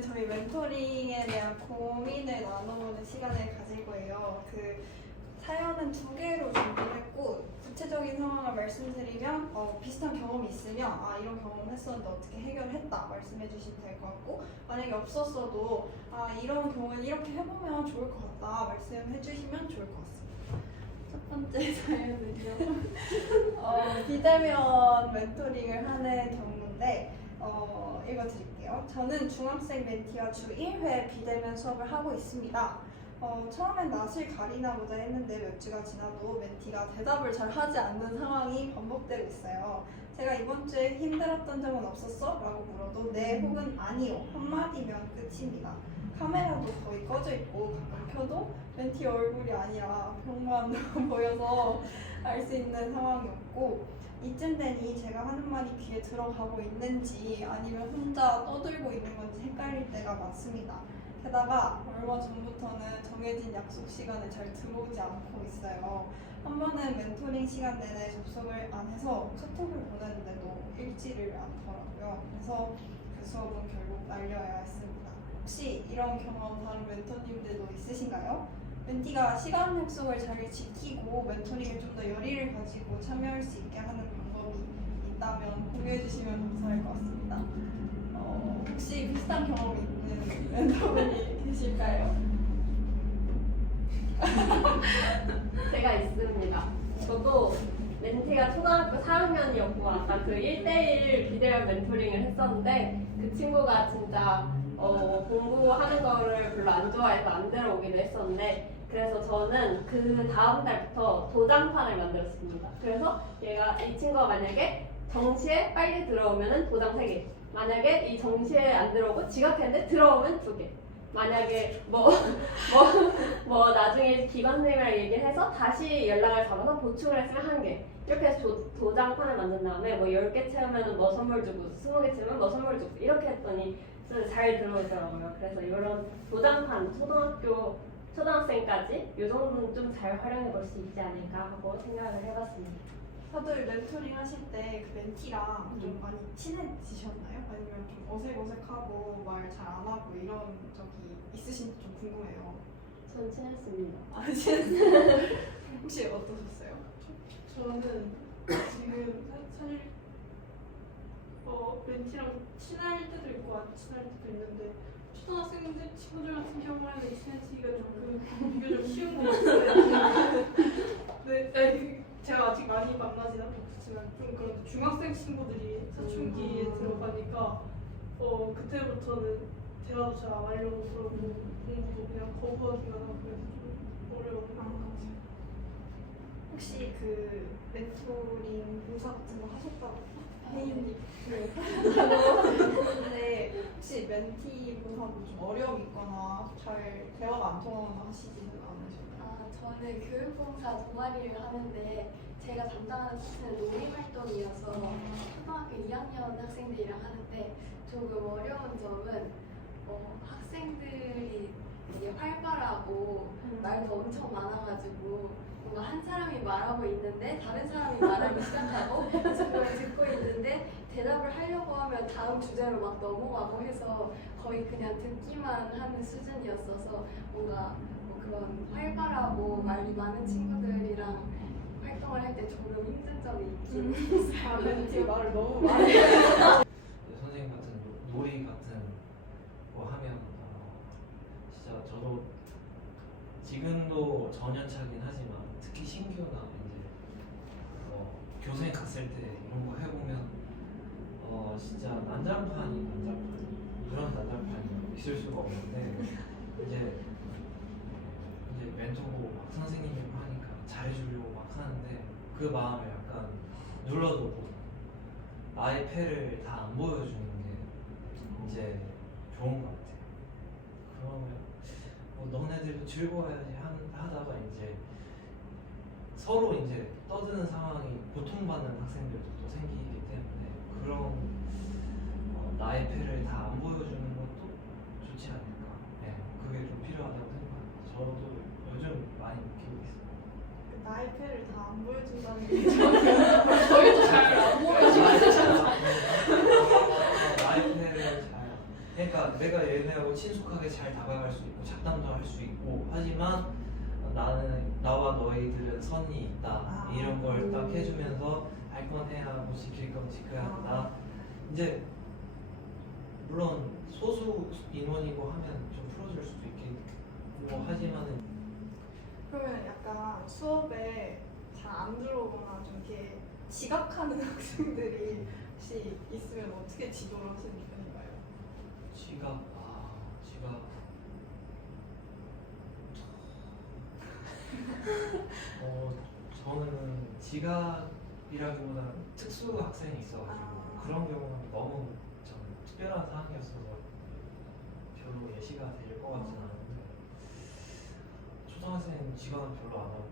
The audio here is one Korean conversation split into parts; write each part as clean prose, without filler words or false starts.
저희 멘토링에 대한 고민을 나눠보는 시간을 가질 거예요. 그 사연은 2개로 준비했고 구체적인 상황을 말씀드리면 비슷한 경험이 있으면 이런 경험 했었는데 어떻게 해결했다 말씀해 주시면 될 것 같고, 만약에 없었어도 이런 경우는 이렇게 해보면 좋을 것 같다 말씀해 주시면 좋을 것 같습니다. 첫 번째 사연은요. 비대면 멘토링을 하는 경우인데 읽어드릴게요. 저는 중학생 멘티와 주 1회 비대면 수업을 하고 있습니다. 처음엔 낯을 가리나 보다 했는데 몇 주가 지나도 멘티가 대답을 잘 하지 않는 상황이 반복되고 있어요. 제가 이번 주에 힘들었던 점은 없었어? 라고 물어도 네 혹은 아니요 한마디면 끝입니다. 카메라도 거의 꺼져 있고 가끔 켜도 멘티 얼굴이 아니라 벽만 보여서 알 수 있는 상황이었고, 이쯤 되니 제가 하는 말이 귀에 들어가고 있는지 아니면 혼자 떠들고 있는 건지 헷갈릴 때가 많습니다. 게다가 얼마 전부터는 정해진 약속 시간에 잘 들어오지 않고 있어요. 한 번은 멘토링 시간 내내 접속을 안 해서 카톡을 보냈는데도 읽지를 않더라고요. 그래서 그 수업은 결국 날려야 했습니다. 혹시 이런 경험 다른 멘토님들도 있으신가요? 멘티가 시간 약속을 잘 지키고 멘토링에 좀 더 열의를 가지고 참여할 수 있게 하는 방법이 있다면 공유해 주시면 감사할 것 같습니다. 혹시 비슷한 경험이 있는 멘토분이 계실까요? 제가 있습니다. 저도 멘티가 초등학교 4학년이었고 아까 그 1대1 비대면 멘토링을 했었는데 그 친구가 진짜 공부하는 거를 별로 안 좋아해서 안 들어오기도 했었는데, 그래서 저는 그 다음 달부터 도장판을 만들었습니다. 그래서 이 친구가 만약에 정시에 빨리 들어오면 도장 3개, 만약에 이 정시에 안 들어오고 지각했는데 들어오면 2개, 만약에 나중에 기관 선생님이랑 얘기를 해서 다시 연락을 잡아서 보충을 했으면 1개, 이렇게 해서 도장판을 만든 다음에 10개 채우면 선물 주고 20개 채우면 선물 주고 이렇게 했더니 잘 들어오더라고요. 그래서 이런 도장판 초등학생까지 이 정도는 좀 잘 활용해 볼 수 있지 않을까 하고 생각을 해봤습니다. 다들 멘토링 하실 때 그 멘티랑 좀 많이 친해지셨나요? 아니면 좀 어색어색하고 말 잘 안 하고 이런 적이 있으신지 좀 궁금해요. 전 친했습니다. 친했어요? 혹시 어떠셨어요? 저는 지금 사실 멘티랑 친할 때도 있고 안 친할 때도 있는데, 초등학생들 친구들 같은 경우에는 친해지기가 조금 비교적 쉬운 것 같아요. 네, 제가 아직 많이 만나지는 못했지만 좀 그런데 중학생 친구들이 사춘기에 들어가니까 그때부터는 대화도 잘 안 하려고 그러고 공부도 그냥 거부하기만 하고 그래서 좀 어려웠던 것 같아요. 혹시 그 멘토링 봉사 같은 거 하셨다고 혜인님 근데 혹시 멘티 봉사도 좀 어려움이 있거나 잘 대화가 안 통하거나 하시지는 않으셨나요? 저는 교육봉사 동아리를 하는데 제가 담당하는 코스는 놀이활동이어서 초등학교 2학년 학생들이랑 하는데, 조금 어려운 점은 학생들이 되게 활발하고 말도 엄청 많아가지고 뭔가 한 사람이 말하고 있는데 다른 사람이 말하기 시작하고 그걸 듣고 있는데 대답을 하려고 하면 다음 주제로 막 넘어가고 해서 거의 그냥 듣기만 하는 수준이었어서 뭔가 그런 활발하고 말이 많은 친구들이랑 활동을 할 때 조금 힘든 점이 있긴 있어요. 멘티 말을 너무 많이 선생님 같은 놀이 같은 거 하면 진짜 저도 지금도 전연차긴 하지만 특히 신규나 이제 교생 갔을 때 이런 거 해보면 진짜 난장판이 이런 난장판이 있을 수가 없는데 이제 멘토고 막 선생님이고 하니까 잘해주려고 막 하는데 그 마음을 약간 눌러두고 나의 패를 다 안 보여주는 게 이제 좋은 것 같아요. 그러면 너네들도 즐거워야지 하다가 이제 서로 이제 떠드는 상황이 고통받는 학생들도 또 생기기 때문에 그런 나의 패를 다 안 보여주는 것도 좋지 않을까. 네, 그게 좀 필요하다고 생각합니다. 저도 요즘 많이 느끼고 있습니다. 나의 패를 다 안 보여준다는 게 저희도 잘 안 보여주고 나의 패를 잘 그러니까 내가 얘네하고 친숙하게 잘 다가갈 수 있고 잡담도 할 수 있고 하지만 나는 나와 너희들은 선이 있다 이런 걸 딱 해주면서 할 건 해야 하고 지킬 건 지켜야 한다. 이제 물론 소수 인원이고 하면 좀 풀어줄 수도 있겠고 하지만은 그러면 약간 수업에 잘 안 들어오거나 좀 이렇게 지각하는 학생들이 혹시 있으면 어떻게 지도를 하시는 편인가요? 지각 저는 지각이라기보다는 특수 학생이 있어가지고 그런 경우는 너무 좀 특별한 상황이었어서 별로 예시가 될 것 같지는 않은데 초등학생 지각은 별로 안 하고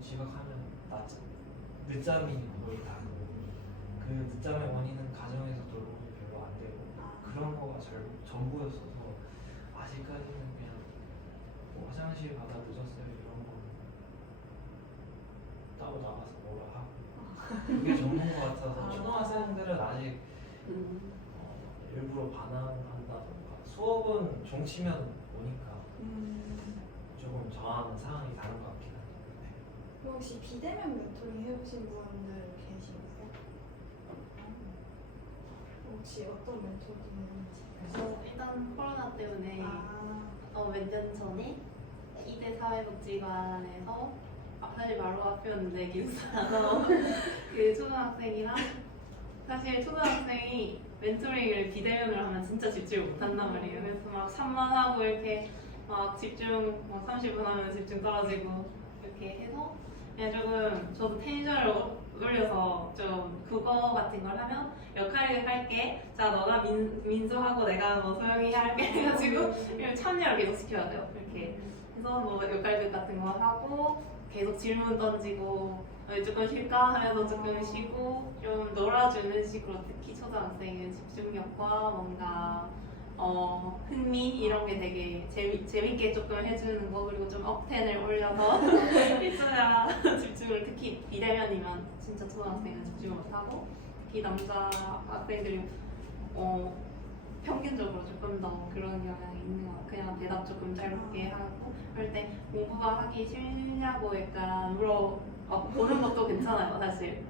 지각하면 늦잠이 거의 다고 그 늦잠의 원인은 가정에서 돌보기 별로 안 되고 그런 거가 전부였어서 아직까지는 그냥 뭐 화장실 가다 늦었어요 이런 거 따로 나가서 뭐라 하고 그게 전부인 것 같아서 초등학생들은 아직 일부러 반항한다던가 수업은 종치면 오니까 조금 저하는 상황이 다른 것 같긴 한데 그럼 혹시 비대면 멘토링 해보신 분들 계신가요? 혹시 어떤 멘토링인지? 일단 코로나 때문에 아, 몇 년 전에 이대 사회복지관에서 사실 바로 앞이었는데 기숙사라서 그 초등학생이랑 사실 초등학생이 멘토링을 비대면으로 하면 진짜 집중을 못한단 말이에요. 그래서 막 산만하고 이렇게 막 집중 30분 하면 집중 떨어지고 이렇게 해서 그냥 조금 저도 텐션을 올려서 좀 국어 같은 걸 하면 역할을 할게. 자 너가 민수하고 내가 뭐 소영이 할게 해가지고 이렇게 참여를 계속 시켜야 돼요. 이렇게 해서 뭐 역할극 같은 거 하고 계속 질문 던지고 조금 쉴까 하면서 조금 쉬고 좀 놀아주는 식으로 특히 초등학생은 집중력과 뭔가 흥미 이런 게 되게 재밌게 조금 해주는 거 그리고 좀 억텐을 올려서 해줘야 집중을 특히 비대면이면 진짜 초등학생은 집중을 못하고 특히 남자 학생들이 평균적으로 조금 더 그런 경향이 있는 것 같아요. 그냥 대답 조금 짧게 하고 그럴 때 공부가 하기 싫냐고 약간 보는 것도 괜찮아요 사실.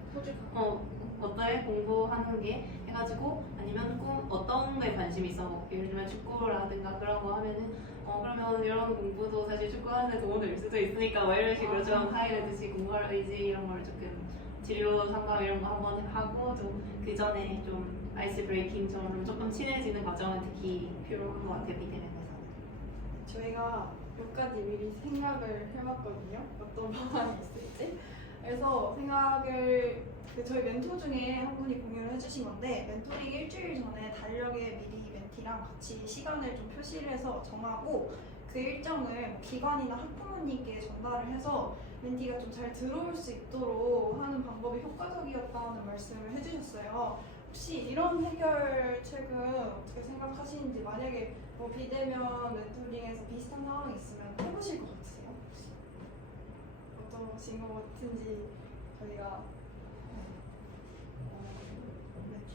어때? 공부하는 게 해가지고 아니면 어떤 거에 관심이 있어 뭐 예를 들면 축구라든가 그런 거 하면은 그러면 이런 공부도 사실 축구하는데 도움이 될 수도 있으니까 뭐 이런 식으로 좀 하이라이트식 공부할 의지 이런 걸 조금 진로 상담 이런 거 한번 하고 좀 그 전에 좀 아이스 브레이킹처럼 조금 친해지는 과정은 특히 필요한 것 같아요 비대면에서. 저희가 몇 가지 미리 생각을 해봤거든요. 어떤 방안이 있을지. 그래서 저희 멘토 중에 한 분이 공유를 해주신 건데 멘토링 일주일 전에 달력에 미리 멘티랑 같이 시간을 좀 표시를 해서 정하고 그 일정을 기관이나 학부모님께 전달을 해서 멘티가 좀 잘 들어올 수 있도록 하는 방법이 효과적이었다는 말씀을 해주셨어요. 혹시 이런 해결책은 어떻게 생각하시는지 만약에 뭐 비대면 멘토링에서 비슷한 상황이 있으면 해보실 것 같으세요? 혹시 어떠신 것 같은지 저희가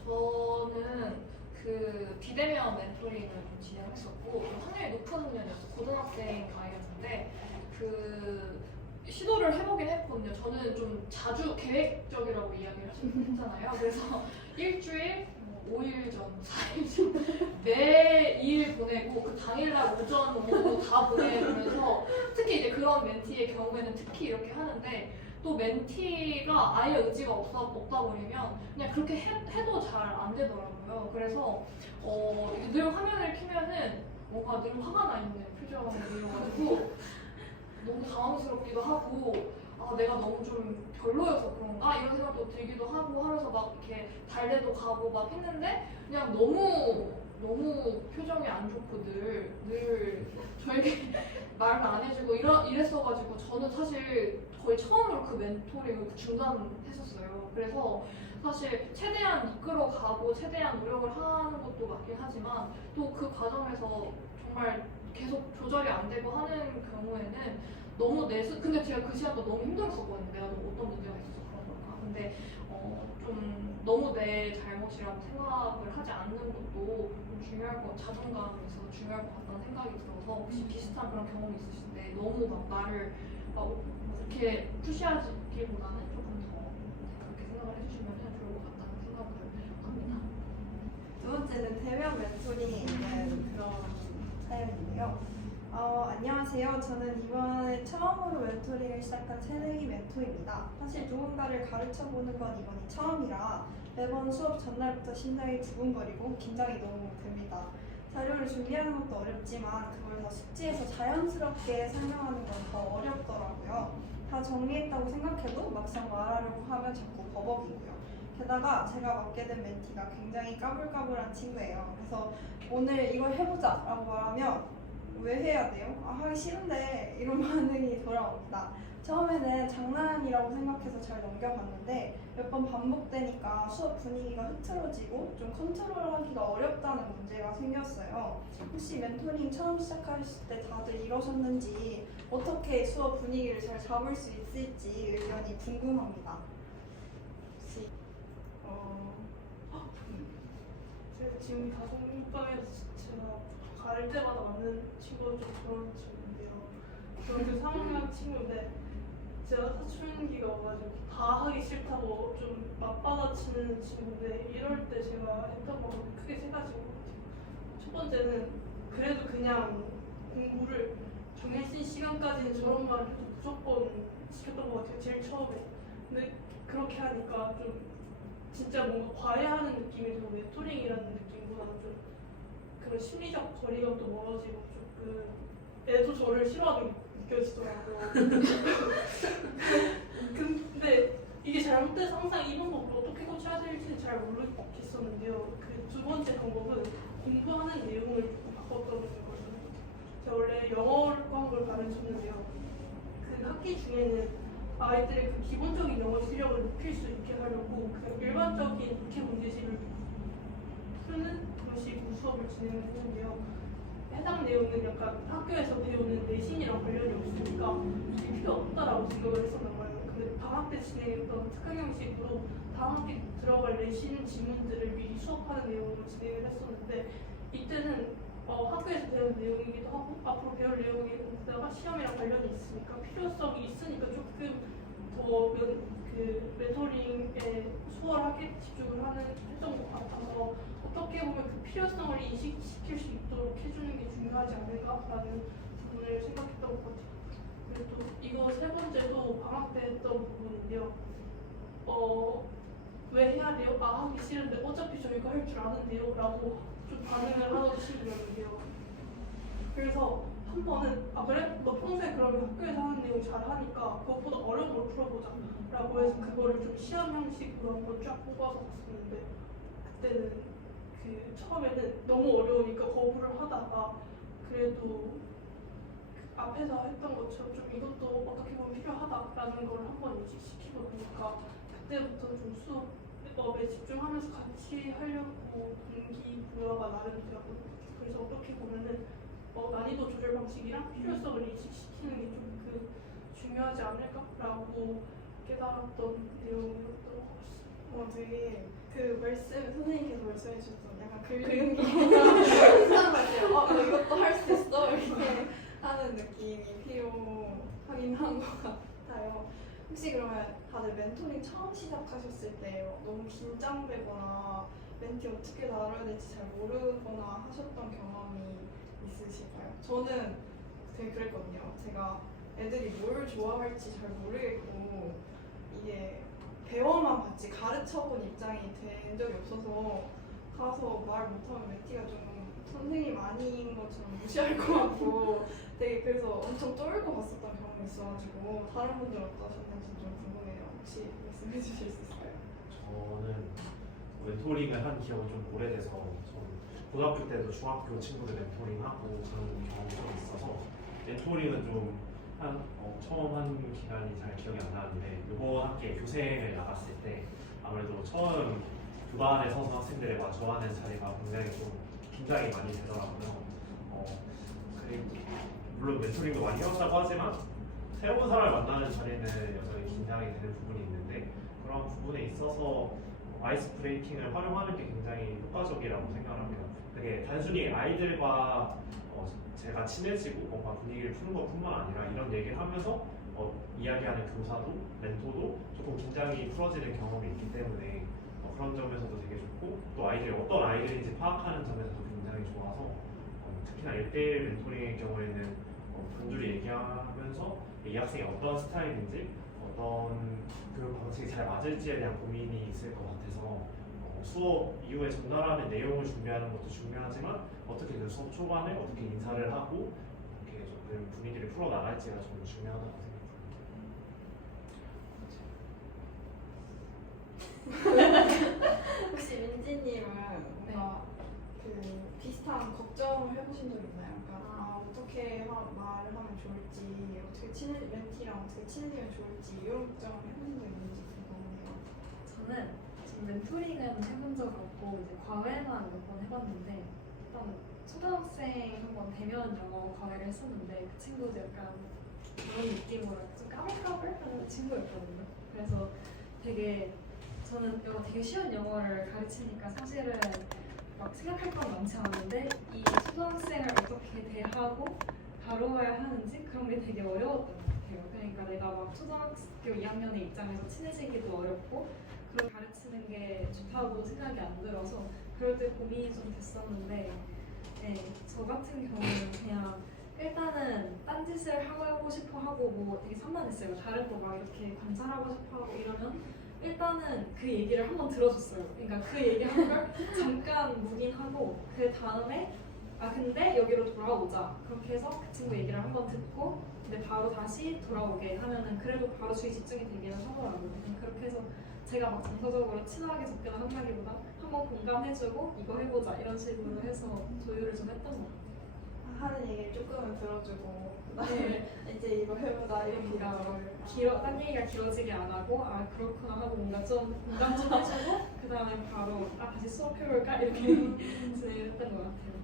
저는 그 비대면 멘토링을 좀 진행했었고 학년이 높은 학년이었어요. 고등학생 아이였는데 그 시도를 해보긴 했거든요. 저는 좀 자주 계획적이라고 이야기를 했잖아요. 그래서 일주일, 5일 전, 4일 전 매일 보내고 그 당일날 오전, 오후 다 보내면서 특히 이제 그런 멘티의 경우에는 특히 이렇게 하는데 또 멘티가 아예 의지가 없다 버리면 그냥 그렇게 해도 잘 안 되더라고요. 그래서 늘 화면을 켜면은 뭔가 늘 화가 나 있는 표정이어가지고 너무 당황스럽기도 하고 내가 너무 좀 별로여서 그런가 이런 생각도 들기도 하고 하면서 막 이렇게 달래도 가고 막 했는데 그냥 너무 표정이 안 좋고 늘 저에게 말을 안 해주고 이랬어가지고 저는 사실 거의 처음으로 그 멘토링을 중단했었어요. 그래서 사실 최대한 이끌어가고 최대한 노력을 하는 것도 맞긴 하지만 또 그 과정에서 정말 계속 조절이 안 되고 하는 경우에는 너무 근데 제가 그 시간도 너무 힘들었었거든요. 내가 어떤 문제가 있어서 그런 걸까. 근데 좀 너무 내 잘못이라고 생각을 하지 않는 것도 좀 중요할 것, 자존감이 있어서 중요할 것 같다는 생각이 들어서 혹시 비슷한 그런 경험이 있으신데 너무 막 나를 막 이렇게 푸시하기보다는 조금 더 그렇게 생각을 해주시면 좋을 것 같다는 생각을 합니다. 두 번째는 대면 멘토링에 있는 그런 사연인데요. 안녕하세요. 저는 이번에 처음으로 멘토링을 시작한 새내기 멘토입니다. 사실 누군가를 가르쳐보는 건 이번이 처음이라 매번 수업 전날부터 심장이 두근거리고 긴장이 너무 됩니다. 자료를 준비하는 것도 어렵지만 그걸 더 숙지해서 자연스럽게 설명하는 건 더 어렵더라고요. 다 정리했다고 생각해도 막상 말하려고 하면 자꾸 버벅이고요. 게다가 제가 맡게 된 멘티가 굉장히 까불까불한 친구예요. 그래서 오늘 이걸 해보자 라고 말하면 왜 해야 돼요? 하기 싫은데 이런 반응이 돌아옵니다. 처음에는 장난이라고 생각해서 잘 넘겨봤는데 몇 번 반복되니까 수업 분위기가 흐트러지고 좀 컨트롤하기가 어렵다는 문제가 생겼어요. 혹시 멘토링 처음 시작하실 때 다들 이러셨는지 어떻게 수업 분위기를 잘 잡을 수 있을지 의견이 궁금합니다. 혹시 제가 지금 다솜방에서 제가 가를 때마다 만난 친구가 좀 그런 친구인데요. 중학교 3학년 친구인데 제가 사춘기가 와가지고 다 하기 싫다고 좀 맞받아치는 친구인데 이럴 때 제가 했던 건 크게 세 가지인 것 같아요. 첫 번째는 그래도 그냥 공부를 정해진 시간까지는 저런 말을 해도 무조건 시켰던 것 같아요. 제일 처음에. 근데 그렇게 하니까 좀 진짜 뭔가 과외하는 느낌이 들고 멘토링이라는 느낌보다는 좀 그런 심리적 거리감도 멀어지고 조금 애도 저를 싫어하는 게 느껴지더라고요. 근데 이게 잘못돼서 항상 이 방법을 어떻게 고쳐야 될지 잘 모르겠었는데요. 그 두 번째 방법은 공부하는 내용을 조금 바꿨다는 거거든요. 제가 원래 영어과목을 가르쳤는데요. 그 학기 중에는 아이들의 그 기본적인 영어 실력을 높일 수 있게 하려고 그 일반적인 독해 문제집을 푸는 그런 식으로 수업을 진행을 했는데요. 해당 내용은 약간 학교에서 배우는 내신이랑 관련이 없으니까 솔직히 필요 없다라고 생각을 했었나 봐요. 근데 방학 때 진행했던 특강 형식으로 다음 학기 들어갈 내신 지문들을 미리 수업하는 내용으로 진행을 했었는데 이때는 학교에서 배우는 내용이기도 하고 앞으로 배울 내용에다가 시험이랑 관련이 있으니까 필요성이 있으니까 조금 더 멘토링에 수월하게 집중을 했던 것 같아서 어떻게 보면 그 필요성을 인식시킬 수 있도록 해주는 게 중요하지 않을까라는 부분을 생각했던 것 같아요. 그리고 또 이거 세 번째도 방학 때 했던 부분인데요. 왜 해야 돼요? 하기 싫은데 어차피 저희가 할 줄 아는데요? 라고 좀 반응을 하던 친구였는데요. 그래서 한 번은 그래? 너 평소에 그러면 학교에서 하는 내용 잘 하니까 그것보다 어려운 걸 풀어보자 라고 해서 그거를 좀 시험 형식으로 한번 쫙 뽑아서 봤었는데 그때는 그 처음에는 너무 어려우니까 거부를 하다가 그래도 그 앞에서 했던 것처럼 좀 이것도 어떻게 보면 필요하다라는 걸 한번 인식시키고 보니까 그때부터 좀 수업에 집중하면서 같이 하려고 동기부여가 나름 되었거든요. 그래서 어떻게 보면은 난이도 조절 방식이랑 필요성을 인식시키는 게 좀 중요하지 않을까라고 깨달았던 내용이었던 것 같습니다. 되게 선생님께서 말씀해 주셨던 약간 긁는 게 비슷한 것 같아요. 너 이것도 할 수 있어? 이렇게 하는 느낌이 필요하긴 한 것 같아요. 혹시 그러면 다들 멘토링 처음 시작하셨을 때 너무 긴장되거나 멘티 어떻게 다뤄야 될지 잘 모르거나 하셨던 경험이 있으실까요? 저는 되게 그랬거든요. 제가 애들이 뭘 좋아할지 잘 모르겠고 이게 배워만 봤지 가르쳐본 입장이 된 적이 없어서 가서 말 못하면 멘티가 좀 선생님 아닌 것처럼 무시할 것 같고 되게 그래서 엄청 떨고 봤었던 경험이 있어가지고 다른 분들 어떠셨는지 좀 궁금해요. 혹시 말씀해 주실 수 있을까요? 저는 멘토링을 한 기억은 좀 오래돼서 저는 고등학교 때도 중학교 친구들 멘토링하고 그런 경험이 좀 있어서 멘토링은 좀 처음 한 기간이 잘 기억이 안 나는데 이번 학기에 교생을 나갔을 때 아무래도 처음 교반에 서서 학생들을 마주하는 자리가 굉장히 좀 긴장이 많이 되더라고요. 그리고 물론 멘토링도 많이 해왔다고 하지만 새로운 사람을 만나는 자리는 여전히 긴장이 되는 부분이 있는데 그런 부분에 있어서 아이스 브레이킹을 활용하는 게 굉장히 효과적이라고 생각을 합니다. 그게 단순히 아이들과 제가 친해지고 뭔가 분위기를 푸는 것뿐만 아니라 이런 얘기를 하면서 이야기하는 교사도 멘토도 조금 긴장이 풀어지는 경험이 있기 때문에 그런 점에서도 되게 좋고 또 아이들이 어떤 아이들인지 파악하는 점에서도 굉장히 좋아서 특히나 1대1 멘토링의 경우에는 단둘이 얘기하면서 이 학생이 어떤 스타일인지 어떤 교육 방식이 잘 맞을지에 대한 고민이 있을 것 같아서 수업 이후에 전달하는 내용을 준비하는 것도 중요하지만 어떻게 그 수업 초반에 어떻게 인사를 하고 이렇게 조금 분위기를 풀어나갈지가 좀 중요하다고 생각합니다. 혹시 민지님은 뭔가 그 비슷한 걱정을 해보신 적 있나요? 그러니까 어떻게 말을 하면 좋을지, 어떻게 멘티랑 어떻게 친해지면 좋을지 이런 걱정을 해보신 적 있는지 궁금해요. 저는 지금 멘토링은 해본 적 없고 이제 과외만 몇 번 해봤는데 일단 초등학생 한번 대면 영어 과외를 했었는데 그 친구도 약간 그런 느낌으로 좀 까불까불하는 친구였거든요. 그래서 되게 저는 이거 되게 쉬운 영어를 가르치니까 사실은 막 생각할 건 많지 않은데 이 초등학생을 어떻게 대하고 다뤄야 하는지 그런 게 되게 어려웠던 것 같아요. 그러니까 내가 막 초등학교 2학년의 입장에서 친해지기도 어렵고 그걸 가르치는 게 좋다고 생각이 안 들어서 그럴 때 고민이 좀 됐었는데 네, 저 같은 경우는 그냥 일단은 딴짓을 하고 싶어 하고 뭐 되게 산만했어요. 다른 거 막 이렇게 관찰하고 싶어 하고 이러면 일단은 그 얘기를 한번 들어줬어요. 그러니까 그 얘기한 걸 잠깐 묵인하고 그 다음에 근데 여기로 돌아오자 그렇게 해서 그 친구 얘기를 한번 듣고 근데 바로 다시 돌아오게 하면은 그래도 바로 주의 집중이 되기는 하더라고요. 그렇게 해서 제가 막 정서적으로 친하게 접근을 한다기보다 한번 공감해주고 이거 해보자 이런 식으로 해서 조율을 좀 했던 것 같아요. 하는 얘기를 조금은 들어주고 그다음에 이제 이거 해보자 이렇게 그러니까 딴 얘기가 길어지게 안 하고 그렇구나 하고 뭔가 좀 공감 좀 해주고 그 다음에 바로 다시 수업해볼까 이렇게 진행했던 것 같아요.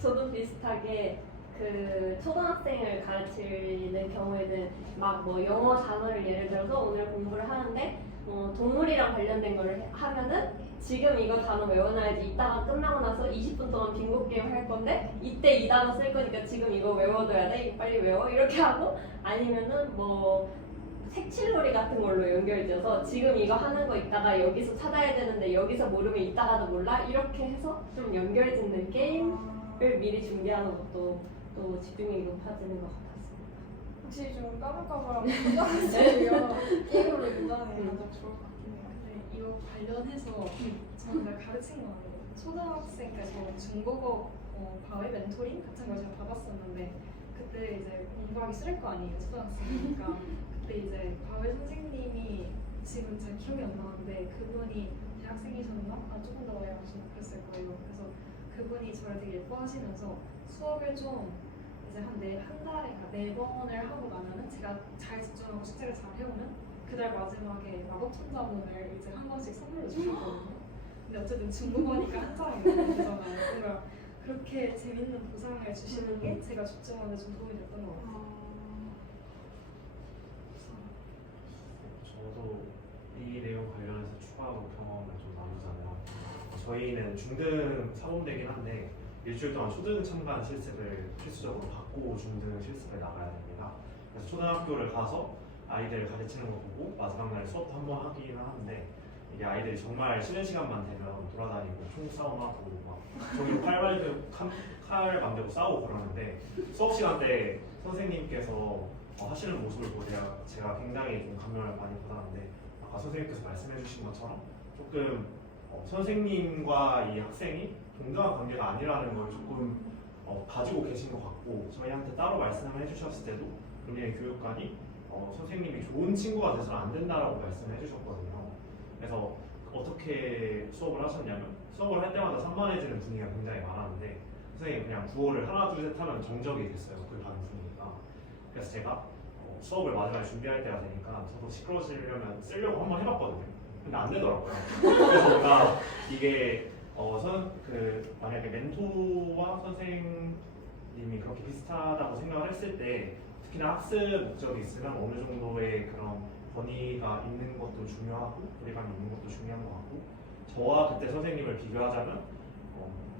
저도 비슷하게 그 초등학생을 가르치는 경우에는 막 뭐 영어 단어를 예를 들어서 오늘 공부를 하는데 동물이랑 관련된 걸 하면은 지금 이거 단어 외워놔야지 이따가 끝나고 나서 20분 동안 빙고 게임 할 건데 이때 이 단어 쓸 거니까 지금 이거 외워둬야 돼 빨리 외워 이렇게 하고 아니면은 뭐 색칠놀이 같은 걸로 연결지어서 지금 이거 하는 거 있다가 여기서 찾아야 되는데 여기서 모르면 이따가도 몰라 이렇게 해서 좀 연결짓는 게임을 미리 준비하는 것도 또 집중력이 높아지는 것 같았습니다. 혹시 좀 까불까불하고 초등학생이면 게임으로 유도하는 게 좋을 것 같긴 해요. 근데 이거 관련해서 저는 가르친 거 아니고 초등학생 때 중국어 과외 멘토링 같은 걸 제가 받았었는데 그때 이제 공부하기 싫을 거 아니에요 초등학생이니까 그때 이제 과외 선생님이 지금 잘 기억이 안 나는데 그분이 대학생이셨나? 조금 더 나이가 그랬을 거예요. 그래서 그분이 저를 되게 예뻐하시면서 수업을 좀 이제 한 달에 4번을 하고 나면은 제가 잘 집중하고 숙제를 잘 해오면 그달 마지막에 마법 천자문을 이제 한 권씩 선물로 주셨거든요. 근데 어쨌든 중국어니까 한자가 있는 거잖아요. 뭔가 그렇게 재밌는 보상을 주시는 게 제가 집중하는 데 좀 도움이 됐던 것 같아요. 저도 이 내용 관련해서 추가로 경험을 좀 나누자면 저희는 중등 사범대긴 한데 일주일 동안 초등 참관 실습을 필수적으로 받고 중등 실습을 나가야 됩니다. 그래서 초등학교를 가서 아이들을 가르치는 거 보고 마지막 날 수업도 한번 하기는 하는데 이게 아이들이 정말 쉬는 시간만 되면 돌아다니고 총싸움하고 막 종이로 칼 만들고 싸우고 그러는데 수업 시간 때 선생님께서 하시는 모습을 보고 제가 굉장히 좀 감명을 많이 받았는데 아까 선생님께서 말씀해 주신 것처럼 조금 선생님과 이 학생이 동등한 관계가 아니라는 걸 조금 가지고 계신 것 같고 저희한테 따로 말씀을 해주셨을 때도 우리의 교육관이 선생님이 좋은 친구가 돼서는 안 된다라고 말씀해 주셨거든요. 그래서 어떻게 수업을 하셨냐면 수업을 할 때마다 산만해지는 분위기가 굉장히 많았는데 선생님이 그냥 구호를 하나 둘 셋 하면 정적이 됐어요. 그 반 분위기가. 그래서 제가 수업을 마지막에 준비할 때가 되니까 저도 시끄러우시려면 쓰려고 한번 해봤거든요. 근데 안 되더라고요. 그래서 뭔가 이게 만약에 멘토와 선생님이 그렇게 비슷하다고 생각을 했을 때 특히나 학습 목적이 있으면 어느 정도의 그런 권위가 있는 것도 중요하고 거리감이 있는 것도 중요한 것 같고 저와 그때 선생님을 비교하자면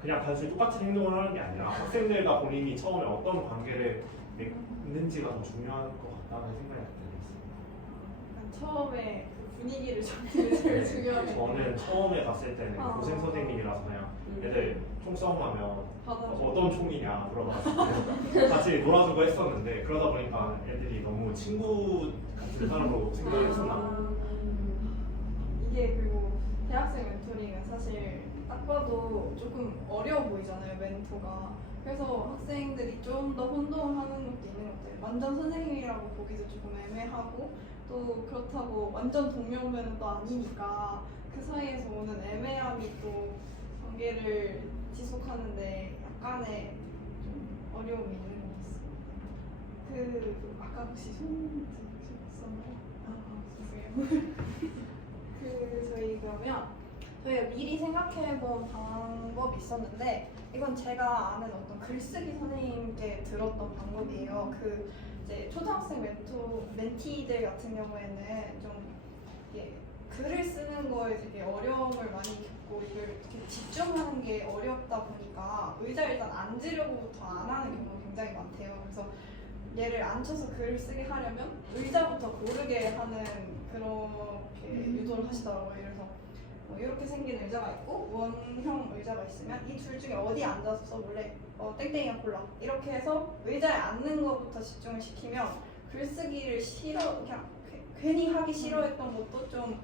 그냥 단순히 똑같은 행동을 하는 게 아니라 학생들과 본인이 처음에 어떤 관계를 맺는지가 더 중요한 것 같다는 생각이 들었습니다. 처음에 그 분위기를 잡는 게 제일 중요하게 저는 처음에 갔을 때는 고생 선생님이라서 그냥 애들 총싸움하면 어떤 총이냐 물어봤을 같이 놀아주고 했었는데 그러다 보니까 애들이 너무 친구 같은 사람으로 생각을 했었나. 이게 그리고 대학생 멘토링은 사실 딱 봐도 조금 어려워 보이잖아요, 멘토가. 그래서 학생들이 좀 더 혼동하는 것도 있는 것 같아요. 완전 선생님이라고 보기도 조금 애매하고 또 그렇다고 완전 동료면은 또 아니니까 그 사이에서 오는 애매함이 또 관계를 지속하는데 약간의 좀 어려움이 있는 것 같습니다. 그 아까 혹시 손 드셨었나요? 죄송해요. 저희 그러면 저희가 미리 생각해본 방법이 있었는데 이건 제가 아는 어떤 글쓰기 선생님께 들었던 방법이에요. 그 이제 초등학생 멘티들 같은 경우에는 좀 이게 글을 쓰는 거에 되게 어려움을 많이 겪고 이걸 이렇게 집중하는 게 어렵다 보니까 의자에 일단 앉으려고부터 안 하는 경우가 굉장히 많대요. 그래서 얘를 앉혀서 글을 쓰게 하려면 의자부터 고르게 하는 그렇게 유도를 하시더라고요. 그래서 이렇게 생긴 의자가 있고 원형 의자가 있으면 이 둘 중에 어디 앉아서 써볼래? 땡땡이가 골라. 이렇게 해서 의자에 앉는 것부터 집중을 시키면 글쓰기를 그냥 괜히 하기 싫어했던 것도 좀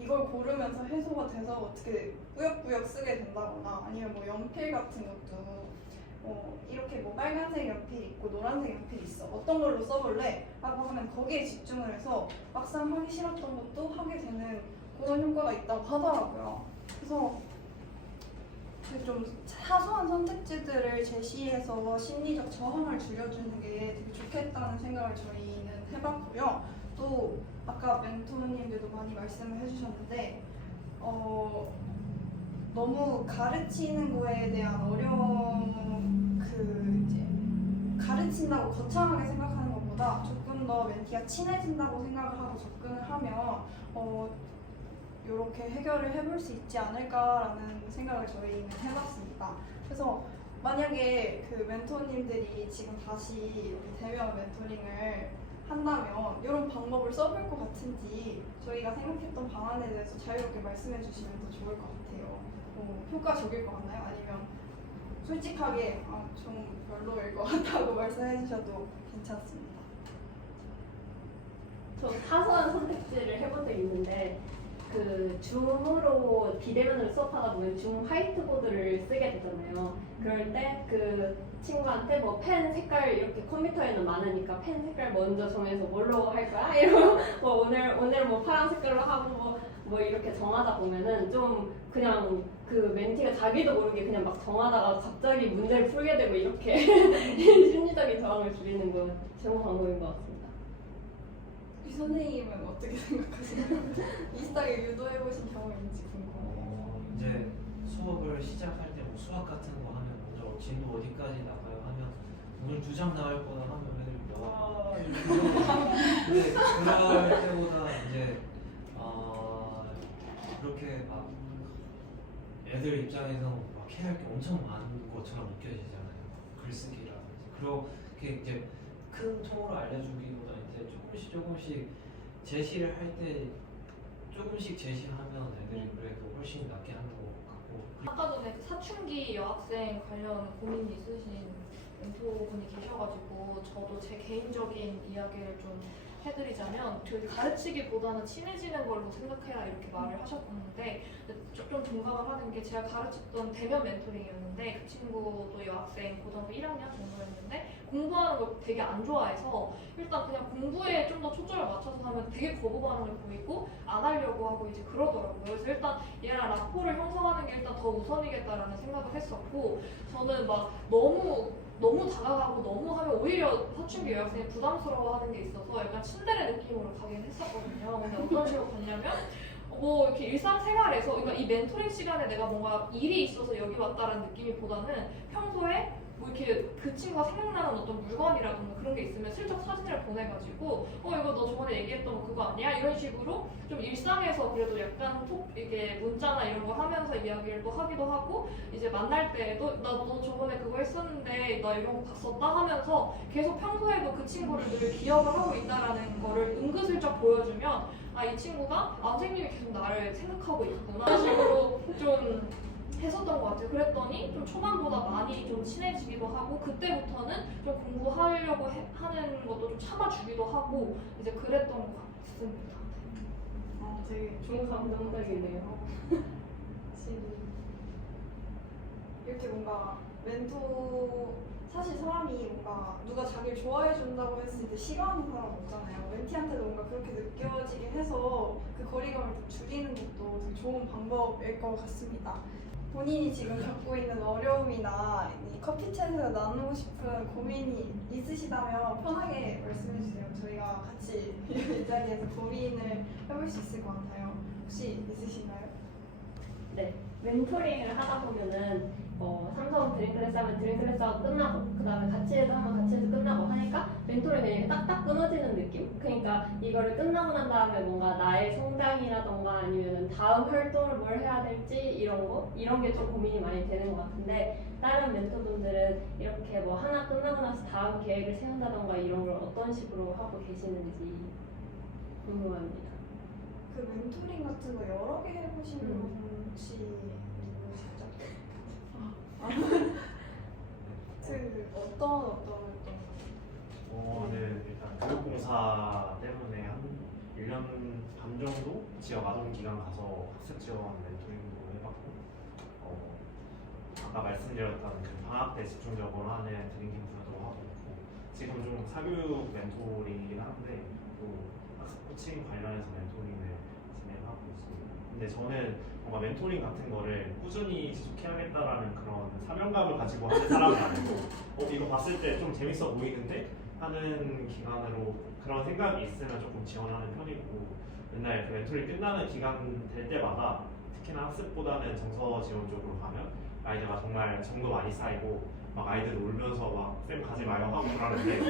이걸 고르면서 해소가 돼서 어떻게 꾸역꾸역 쓰게 된다거나 아니면 뭐 연필 같은 것도 이렇게 뭐 빨간색 연필 있고 노란색 연필 있어. 어떤 걸로 써볼래? 라고 하면 거기에 집중을 해서 막상 하기 싫었던 것도 하게 되는 그런 효과가 있다고 하더라고요. 그래서 좀 사소한 선택지들을 제시해서 심리적 저항을 줄여주는 게 되게 좋겠다는 생각을 저희는 해봤고요. 또 아까 멘토님들도 많이 말씀을 해주셨는데 너무 가르치는 거에 대한 어려움, 이제 가르친다고 거창하게 생각하는 것보다 조금 더 멘티가 친해진다고 생각을 하고 접근을 하면 이렇게 해결을 해볼 수 있지 않을까라는 생각을 저희는 해봤습니다. 그래서 만약에 그 멘토님들이 지금 다시 이렇게 대면 멘토링을 한다면 이런 방법을 써볼 것 같은지 저희가 생각했던 방안에 대해서 자유롭게 말씀해 주시면 더 좋을 것 같아요. 효과적일 것 같나요? 아니면 솔직하게 좀 별로일 것 같다고 말씀해 주셔도 괜찮습니다. 저 사소한 선택지를 해본 적이 있는데 그 줌으로 비대면으로 수업하다 보면 줌 화이트보드를 쓰게 되잖아요. 그럴 때 그 친구한테 뭐 펜 색깔 이렇게 컴퓨터에는 많으니까 펜 색깔 먼저 정해서 뭘로 할 거야? 이러고 뭐 오늘 뭐 파란 색깔로 하고 뭐 이렇게 정하다 보면은 좀 그냥 그 멘티가 자기도 모르게 그냥 막 정하다가 갑자기 문제를 풀게 되고 이렇게 심리적인 저항을 줄이는 건 좋은 방법인 것 같습니다. 이 선생님은 어떻게 생각하시나요? 비슷하게 유도해보신 경험 있는지 궁금해요. 이제 수업을 시작할 때 뭐 수학 같은 거 하면 먼저 진도 어디까지 나가요 하면 오늘 2장 나갈 거다 하면 애들이 근데 그럴 때보다 이제 그렇게 막 애들 입장에서 막 해야 할 게 엄청 많은 것처럼 느껴지잖아요. 글쓰기라든지 그렇게 이제 큰 통으로 알려주기보다 이제 조금씩 제시를 할 때 조금씩 제시하면 애들이 그래도 훨씬 낫게 하는 것 같고. 아까 전에 그 사춘기 여학생 관련 고민이 있으신 멘토분이 계셔가지고 저도 제 개인적인 이야기를 좀 해드리자면 저희 가르치기보다는 친해지는 걸로 생각해야 이렇게 말을 하셨는데 좀 동감을 하는 게 제가 가르쳤던 대면 멘토링이었는데 그 친구도 여학생 고등학교 1학년 정도였는데 공부하는 걸 되게 안 좋아해서 일단 그냥 공부에 좀 더 초점을 맞춰서 하면 되게 거부 반응을 보이고 안 하려고 하고 이제 그러더라고요. 그래서 일단 얘랑 라포를 형성하는 게 일단 더 우선이겠다라는 생각을 했었고 저는 막 너무 다가가고 너무 하면 오히려 사춘기 여학생이 부담스러워하는 게 있어서 약간 친데레 느낌으로 가긴 했었거든요. 근데 어떤 식으로 갔냐면 뭐 이렇게 일상생활에서 그러니까 이 멘토링 시간에 내가 뭔가 일이 있어서 여기 왔다라는 느낌이보다는 평소에 뭐 이렇게 그 친구가 생각나는 어떤 물건이라든가 그런 게 있으면 슬쩍 사진을 보내가지고 이거 너 저번에 얘기했던 거 그거 아니야? 이런 식으로 좀 일상에서 그래도 약간 이게 문자나 이런 거 하면서 이야기를 또 하기도 하고 이제 만날 때도 나 너 저번에 그거 했었는데 나 이런 거 봤었다 하면서 계속 평소에도 그 친구를 늘 기억을 하고 있다라는 거를 은근슬쩍 보여주면 이 친구가 선생님이 계속 나를 생각하고 있구나 이런 식으로 좀 했었던 것 같아요. 그랬더니 좀 초반보다 많이 좀 친해지기도 하고 그때부터는 좀 공부하려고 하는 것도 좀 참아주기도 하고 이제 그랬던 것 같습니다. 되게 좋은 감동적이네요. 이렇게 뭔가 사실 사람이 뭔가 누가 자기를 좋아해 준다고 했을 때 싫어하는 사람 없잖아요. 멘티한테도 뭔가 그렇게 느껴지게 해서 그 거리감을 좀 줄이는 것도 되게 좋은 방법일 것 같습니다. 본인이 지금 겪고 있는 어려움이나 이 커피챗에서 나누고 싶은 고민이 있으시다면 편하게 말씀해 주세요. 저희가 같이 이 자리에서 고민을 해볼 수 있을 것 같아요. 혹시 있으신가요? 네, 멘토링을 하다 보면은 삼성 드림 클래스 하면 드림 클래스하고 끝나고 그 다음에 같이 해서 끝나고 하니까 멘토링이 이렇게 딱딱 끊어지는 느낌? 그러니까 이거를 끝나고 난 다음에 뭔가 나의 성장이라던가 아니면 다음 활동을 뭘 해야 될지 이런 게 좀 고민이 많이 되는 것 같은데 다른 멘토분들은 이렇게 뭐 하나 끝나고 나서 다음 계획을 세운다던가 이런 걸 어떤 식으로 하고 계시는지 궁금합니다. 그 멘토링 같은 거 여러 개 해보신 분 혹시 누구시죠? 그 어떤 네, 일단 교육공사 때문에 한 1년 반 정도 지역 아동 기관 가서 학습 지원 멘토링도 해봤고 아까 말씀드렸던 그 방학 때 집중적으로 하는 드림 캠프도 하고 있고 지금 좀 사교육 멘토링이긴 한데 또 학습 코칭 관련해서 멘토링을 진행하고 있습니다. 근데 저는 뭔가 멘토링 같은 거를 꾸준히 지속해야겠다라는 그런 사명감을 가지고 하는 사람이 아니고 이거 봤을 때 좀 재밌어 보이는데 하는 기간으로 그런 생각이 있으면 조금 지원하는 편이고 맨날 그 멘토링 끝나는 기간 될 때마다 특히나 학습보다는 정서 지원 쪽으로 가면 아이들과 정말 정도 많이 쌓이고 막 아이들 울면서 막 쌤 가지 마요 하고 그러는데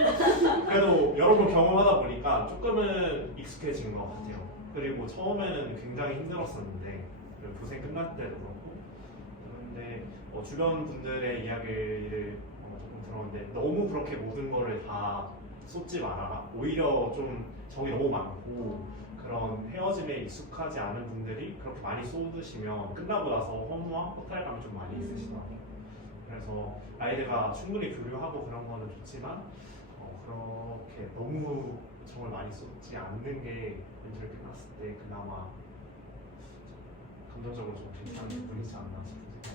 그래도 여러 번 경험하다 보니까 조금은 익숙해진 것 같아요. 그리고 처음에는 굉장히 힘들었었는데 교생 끝날 때도 그렇고 그런데 주변 분들의 이야기를 조금 들었는데 너무 그렇게 모든 거를 다 쏟지 말아라. 오히려 좀 정이 너무 많고 그런 헤어짐에 익숙하지 않은 분들이 그렇게 많이 쏟으시면 끝나고 나서 허무와 허탈감이 좀 많이 있으시더라고요. 그래서 아이들과 충분히 교류하고 그런 거는 좋지만 그렇게 너무 정을 많이 쏟지 않는 게 멘토링 끝났을 때 그나마 감정적으로 좀 괜찮은 부분이지 않나 싶습니다.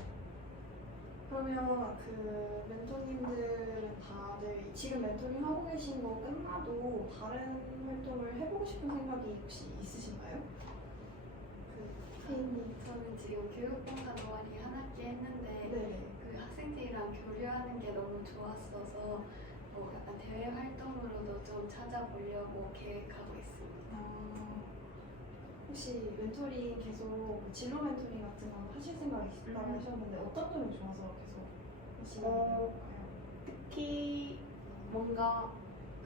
그러면 그 멘토님들은 다들 지금 멘토링 하고 계신 거 끝나도 다른 활동을 해보고 싶은 생각이 혹시 있으신가요? 저는 지금 교육봉사 동아리 한 학기 했는데 네. 그 학생들이랑 교류하는 게 너무 좋았어서 약간 대외 활동으로도 좀 찾아보려고 계획하고 있습니다. 혹시 멘토링 계속 진로 멘토링 같은 거 하실 생각이 있다고 하셨는데 어떤 점이 좋아서 계속 하시는 건가요? 특히 뭔가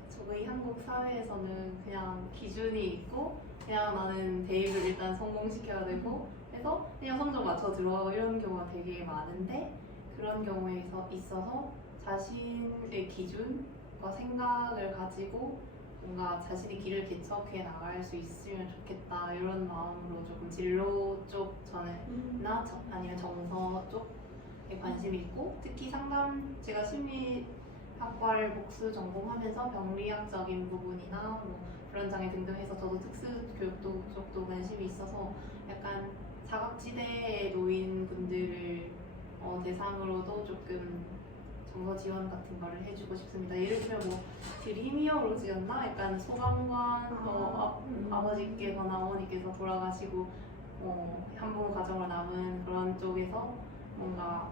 저희 한국 사회에서는 그냥 기준이 있고 그냥 나는 대입을 일단 성공시켜야 되고 해서 그냥 성적 맞춰 들어가고 이런 경우가 되게 많은데 그런 경우에 있어서 자신의 기준과 생각을 가지고 뭔가 자신의 길을 개척해 나갈 수 있으면 좋겠다 이런 마음으로 조금 진로 쪽 전에나 아니면 정서 쪽에 관심이 있고 특히 제가 심리학과를 복수 전공하면서 병리학적인 부분이나 뭐 불안장애 등등 해서 저도 특수교육 쪽도 관심이 있어서 약간 사각지대에 놓인 분들을 대상으로도 조금 정서 지원 같은 거를 해주고 싶습니다. 예를 들면 뭐 드림히어로즈였나? 약간 소방관 아버지께서나 어머니께서 돌아가시고 한부모 가정을 남은 그런 쪽에서 뭔가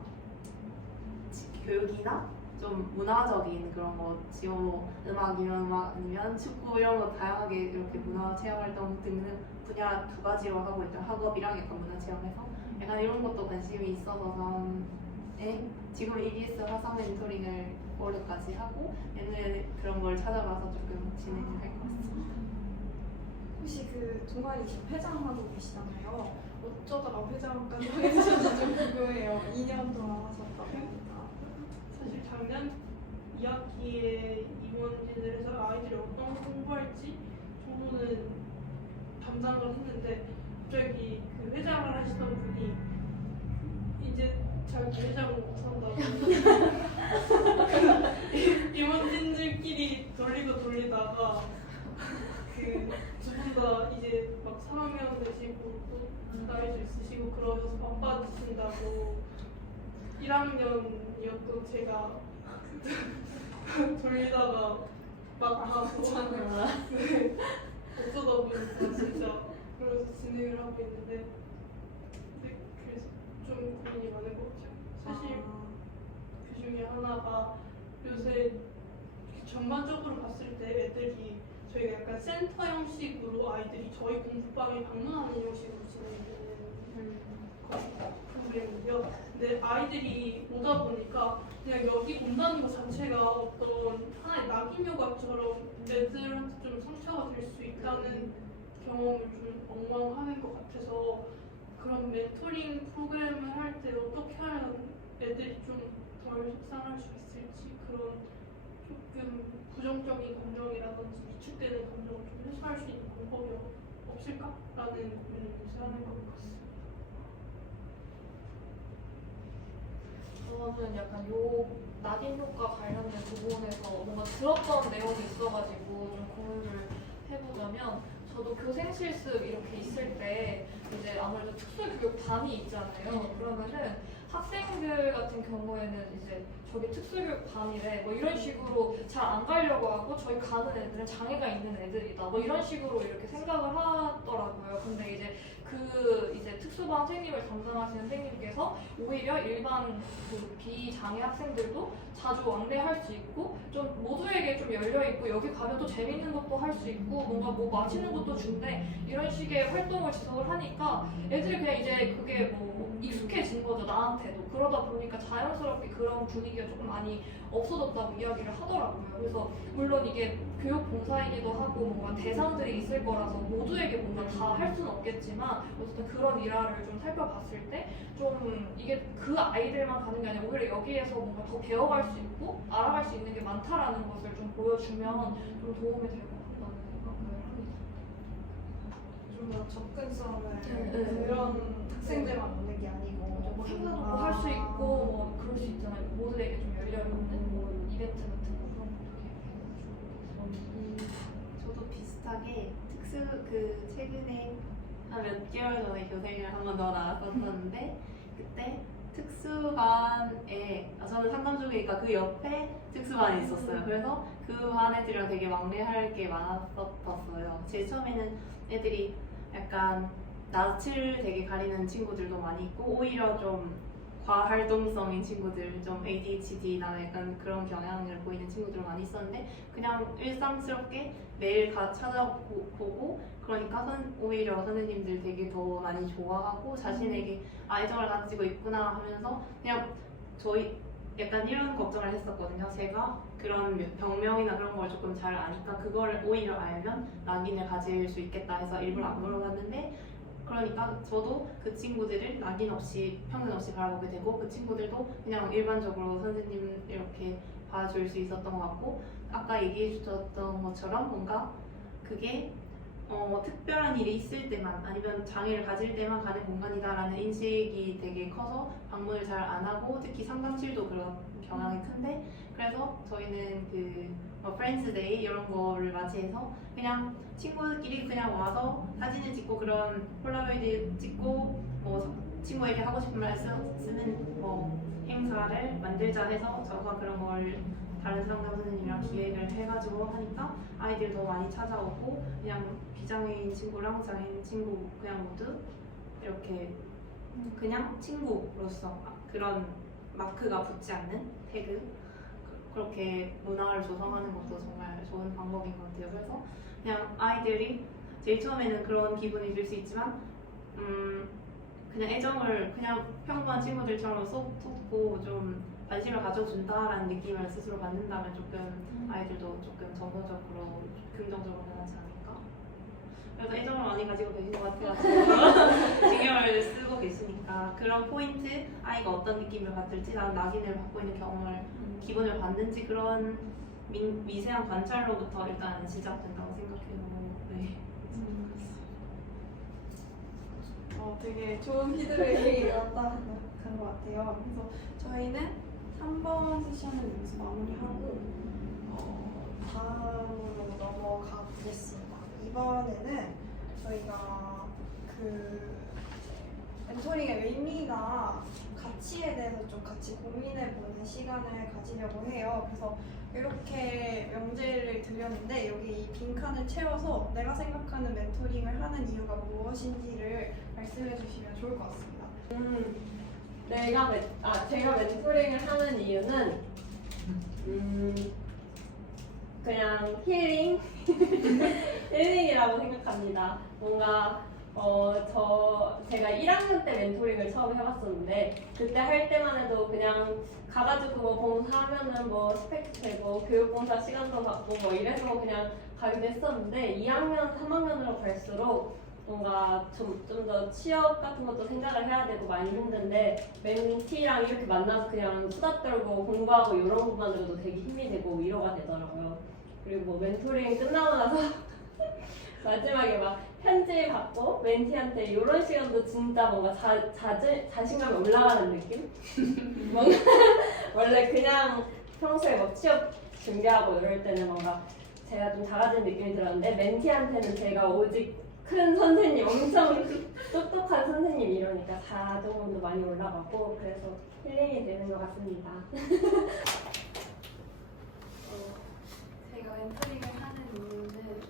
교육이나 좀 문화적인 그런 거, 지오 음악이면 음악 아니면 축구 이런 거 다양하게 이렇게 문화 체험 활동 등등 분야 두 가지로 하고 있던 학업이랑 약간 문화 체험해서 약간 이런 것도 관심이 있어서 다음에 지금 EBS 화상 멘토링을 올해까지 하고 내년에 그런 걸 찾아가서 조금 진행을 할 것 같습니다. 혹시 그 동아리 지금 회장하고 계시잖아요. 어쩌다가 회장까지 하게 되셨는지 좀 궁금해요. 2년 동안 하셨다고 합니다. 사실 작년 2학기에 임원진을 해서 아이들이 어떤 걸 공부할지 정도는 담당을 했는데 갑자기 그 회장을 하시던 분이 이제 자기 회장 못한다고 임원진들끼리 돌리다가 그 두 분 다 이제 막 3학년 되시고 또 나이도 있으시고 그러셔서 바빠지신다고 1학년이었던 제가 돌리다가 막 하고 네. 어쩌다 보니까 진짜 그래서 진행을 하고 있는데 그래서 좀 고민이 많은 것 같아요. 사실 그 중에 하나가 요새 전반적으로 봤을 때 애들이 저희가 약간 센터 형식으로 아이들이 저희 공부방에 방문하는 형식으로 진행되는 프로그램이고요. 근데 아이들이 오다 보니까 그냥 여기 온다는 것 자체가 어떤 하나의 낙인 효과처럼 애들한테 좀 상처가 될 수 있다는 경험을 좀 엉망하는 것 같아서 그런 멘토링 프로그램을 할 때 어떻게 하면 애들이 좀 덜 속상할 수 있을지 그런 조금 부정적인 감정이라든지 위축되는 감정을 좀 해소할 수 있는 방법이 없을까라는 고민을 요새 하는 것 같습니다. 저는 약간 요 낙인 효과 관련된 부분에서 뭔가 들었던 내용이 있어가지고 좀 공유를 해보자면 저도 교생 실습 이렇게 있을 때 이제 아무래도 특수교육반이 있잖아요. 그러면은 학생들 같은 경우에는 이제 저기 특수교육반이래 뭐 이런 식으로 잘 안 가려고 하고 저희 가는 애들은 장애가 있는 애들이다 뭐 이런 식으로 이렇게 생각을 하더라고요. 근데 이제 이제 특수반 선생님을 담당하시는 선생님께서 오히려 일반 그 비장애 학생들도 자주 왕래할 수 있고 좀 모두에게 좀 열려 있고 여기 가면 또 재밌는 것도 할 수 있고 뭔가 뭐 맛있는 것도 준대 이런 식의 활동을 지속을 하니까 애들이 그냥 이제 그게 뭐 익숙해진 거죠 나한테도. 그러다 보니까 자연스럽게 그런 분위기가 조금 많이 없어졌다고 이야기를 하더라고요. 그래서 물론 이게 교육봉사이기도 하고 뭔가 대상들이 있을 거라서 모두에게 뭔가 다 할 수는 없겠지만 어쨌든 그런 일화를 좀 살펴봤을 때 좀 이게 그 아이들만 가는 게 아니라 오히려 여기에서 뭔가 더 배워갈 수 있고 알아갈 수 있는 게 많다라는 것을 좀 보여주면 좀 도움이 될 것 같다는 생각을 합니다. 좀 더 접근성을 네. 그런 학생들만 오는 게 아니고 뭐 행사도 뭐 할 수 있고 뭐 그럴 수 있잖아요. 모두에게 좀 열려있는 뭐 이벤트 같은 거 그런 것도 되게 저도 비슷하게 그 최근에 한 몇 개월 전에 교생을 한 번 더 나갔었는데 그때 특수반에 저는 상담 중이니까 그 옆에 특수반이 있었어요. 그래서 그 반 애들이랑 되게 왕래할 게 많았었어요. 제일 처음에는 애들이 약간 낯을 되게 가리는 친구들도 많이 있고 오히려 좀 과활동성인 친구들, 좀 ADHD나 약간 그런 경향을 보이는 친구들 많이 있었는데 그냥 일상스럽게 매일 찾아보고 그러니까 오히려 선생님들 되게 더 많이 좋아하고 자신에게 애정을 가지고 있구나 하면서 그냥 저희 약간 이런 걱정을 했었거든요. 제가 그런 병명이나 그런 걸 조금 잘 아니까 그걸 오히려 알면 낙인을 가질 수 있겠다 해서 일부러 안 물어봤는데 그러니까 저도 그 친구들을 낙인 없이 편견 없이 바라보게 되고 그 친구들도 그냥 일반적으로 선생님 이렇게 봐줄 수 있었던 것 같고 아까 얘기해 주셨던 것처럼 뭔가 그게 특별한 일이 있을 때만 아니면 장애를 가질 때만 가는 공간이다라는 인식이 되게 커서 방문을 잘 안 하고 특히 상담실도 그런 경향이 큰데 그래서 저희는 프렌즈 데이 이런 거를 맞이해서 그냥 친구들끼리 그냥 와서 사진을 찍고 그런 폴라로이드 찍고 친구에게 하고 싶은 말 쓰는 행사를 만들자 해서 저가 그런 걸 다른 상담 선생님이랑 기획을 해가지고 하니까 아이들 더 많이 찾아오고 그냥 비장애인 친구랑 장애인 친구 그냥 모두 이렇게 그냥 친구로서 그런 마크가 붙지 않는 태그 그렇게 문화를 조성하는 것도 정말 좋은 방법인 것 같아요. 그래서 그냥 아이들이 제일 처음에는 그런 기분이 들 수 있지만 그냥 애정을 그냥 평범한 친구들처럼 쏟고 좀 관심을 가져준다라는 느낌을 스스로 받는다면 조금 아이들도 조금 정서적으로 긍정적으로 변하지 않을까? 그래서 애정을 많이 가지고 계신 것 같아가지고 신경을 쓰고 계시니까 그런 포인트, 아이가 어떤 느낌을 받을지, 나는 낙인을 받고 있는 경험을 기분을 받는지 그런 미세한 관찰로부터 일단 시작된다고 생각해요. 네. 되게 좋은 피드백이 왔다 간 것 같아요. 그래서 저희는 3번 세션을 여기서 마무리하고 다음으로 넘어가 보겠습니다. 이번에는 저희가 그 멘토링의 의미나 가치에 대해서 좀 같이 고민해보는 시간을 가지려고 해요. 그래서 이렇게 명제를 드렸는데 여기 이 빈칸을 채워서 내가 생각하는 멘토링을 하는 이유가 무엇인지를 말씀해 주시면 좋을 것 같습니다. 제가 멘토링을 하는 이유는 그냥 힐링이라고 생각합니다. 뭔가 제가 1학년 때 멘토링을 처음 해봤었는데 그때 할 때만 해도 그냥 가가지고 뭐 봉사하면은 뭐 스펙 되고 교육봉사 시간도 받고 뭐 이래서 그냥 가기도 했었는데 2학년, 3학년으로 갈수록 뭔가 좀 더 취업 같은 것도 생각을 해야 되고 많이 힘든데 멘티랑 이렇게 만나서 그냥 수다 떨고 공부하고 이런 것만으로도 되게 힘이 되고 위로가 되더라고요. 그리고 뭐 멘토링 끝나고 나서 마지막에 막 편지 받고 멘티한테 이런 시간도 진짜 뭔가 자신감이 올라가는 느낌? 뭔가 원래 그냥 평소에 막 취업 준비하고 이럴 때는 뭔가 제가 좀 작아진 느낌이 들었는데 멘티한테는 제가 오직 큰 선생님, 엄청 똑똑한 선생님 이러니까 자존감도 많이 올라가고 그래서 힐링이 되는 것 같습니다. 제가 멘토링을 하는 이유는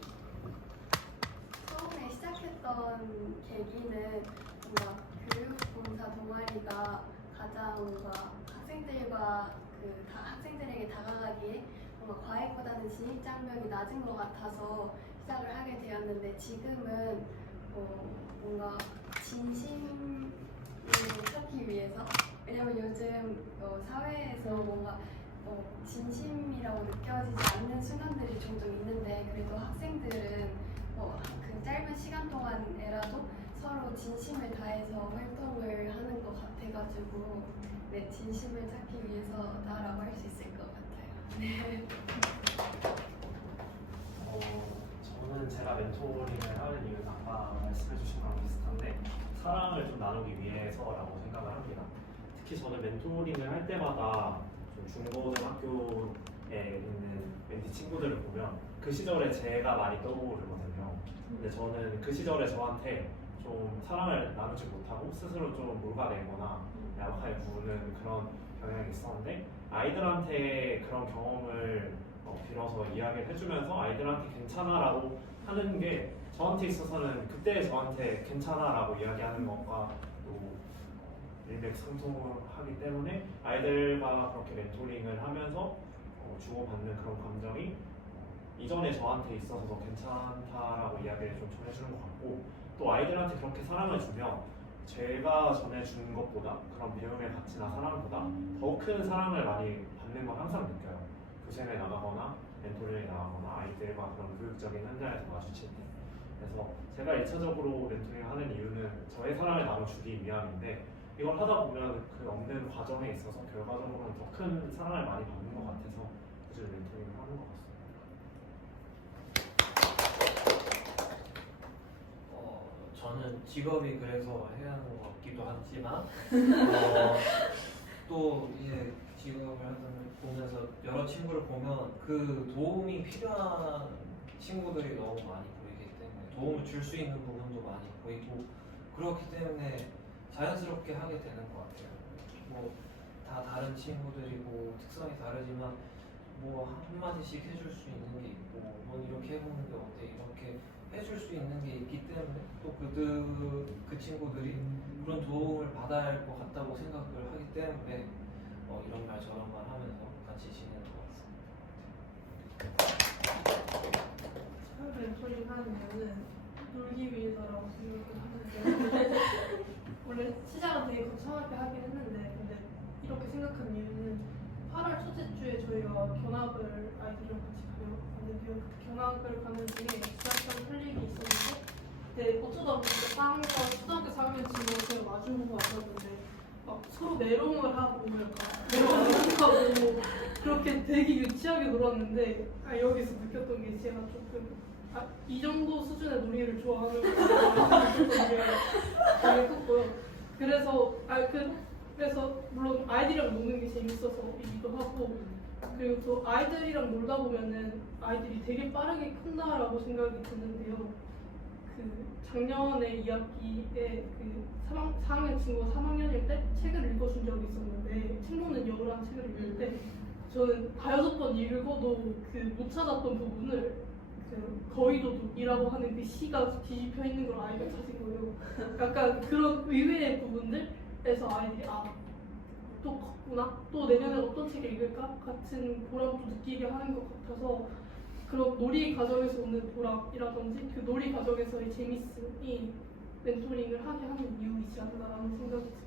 처음에 시작했던 계기는 뭔가 교육봉사 동아리가 가장 뭔가 학생들에게 다가가기에 뭔가 과외보다는 진입 장벽이 낮은 것 같아서 시작을 하게 되었는데 지금은 뭔가 진심을 찾기 위해서, 왜냐면 요즘 사회에서 뭔가 진심이라고 느껴지지 않는 순간들이 종종 있는데 그래도 학생들은 그 짧은 시간 동안에라도 서로 진심을 다해서 활동을 하는 것 같아가지고 네, 진심을 찾기 위해서다라고 할 수 있을 것 같아요. 네. 저는 제가 멘토링을 하는 이유는 아까 말씀해주신 거랑 비슷한데 사랑을 좀 나누기 위해서라고 생각을 합니다. 특히 저는 멘토링을 할 때마다 좀 중고등학교에 있는 멘티 친구들을 보면 그 시절에 제가 많이 떠오르거든요. 근데 저는 그 시절에 저한테 좀 사랑을 나누지 못하고 스스로 좀 몰아내거나 야박하게 구는 그런 경향이 있었는데 아이들한테 그런 경험을 빌어서 이야기를 해주면서 아이들한테 괜찮아라고 하는 게 저한테 있어서는 그때 저한테 괜찮아라고 이야기하는 것과 또 일맥상통하기 때문에 아이들과 그렇게 멘토링을 하면서 주고받는 그런 감정이 이전에 저한테 있어서 더 괜찮다라고 이야기를 좀 전해주는 것 같고 또 아이들한테 그렇게 사랑을 주면 제가 전해준 것보다 그런 배움의 가치나 사랑보다 더 큰 사랑을 많이 받는 걸 항상 느껴요. 교생에 나가거나 멘토링에 나가거나 아이들과 그런 교육적인 현장에서 마주칠 때. 그래서 제가 1차적으로 멘토링을 하는 이유는 저의 사랑을 나눠주기 위함인데 이걸 하다 보면 그 없는 과정에 있어서 결과적으로는 더 큰 사랑을 많이 받는 것 같아서 꾸준히 멘토링을 하는 것 같습니다. 저는 직업이 그래서 해야 하는 것 같기도 하지만 또 이제 직업을 보면서 여러 친구를 보면 그 도움이 필요한 친구들이 너무 많이 보이기 때문에 도움을 줄 수 있는 부분도 많이 보이고 그렇기 때문에 자연스럽게 하게 되는 것 같아요. 뭐 다 다른 친구들이고 특성이 다르지만 뭐 한마디씩 해줄 수 있는 게 있고 넌 이렇게 해보는데 어때 이렇게 해줄 수 있는 게 있기 때문에 또 그 친구들이 그런 도움을 받아야 할 것 같다고 생각을 하기 때문에 이런 말 저런 말 하면서 같이 지내는 것 같습니다. 하는 이유는 놀기 위해서라고 생각을 하는데 원래 시작은 되게 거창하게 하긴 했는데 근데 이렇게 생각한 이유는 8월 첫째 주에 저희가 견학을 아이들이랑 같이 가는데요. 그때 견학을 가는 중에 지하철 탈 일이 있었는데 그때 어쩌다 보니까 빵에서 초등학교 4학년 친구가 제가 마주보고 왔었는데 막 서로 메롱을 하고 약간 메롱을 하고 그렇게 되게 유치하게 놀았는데 여기서 느꼈던 게 제가 조금 이 정도 수준의 놀이를 좋아하는 걸 느꼈던 게 되게 컸고요. 그래서 물론 아이들이랑 노는 게 재밌어서이기도 하고 그리고 또 아이들이랑 놀다 보면은 아이들이 되게 빠르게 큰다라고 생각이 드는데요. 그 작년에 2학기에 그 4학년 친구가 3학년일 때 책을 읽어준 적이 있었는데 책 보는 여우라는 책을 읽을 때 저는 5-6번 읽어도 그 못 찾았던 부분을 그 거의도둑이라고 하는 그 시가 뒤집혀 있는 걸 아이가 찾은 거예요. 약간 그런 의외의 부분들에서 아이들이 또 컸구나, 또 내년에 어떤 책을 읽을까 같은 보람도 느끼게 하는 것 같아서 그런 놀이 과정에서 오는 보람이라든지 그 놀이 과정에서의 재밌음이 멘토링을 하게 하는 이유이지 않나라는 생각이 듭니다.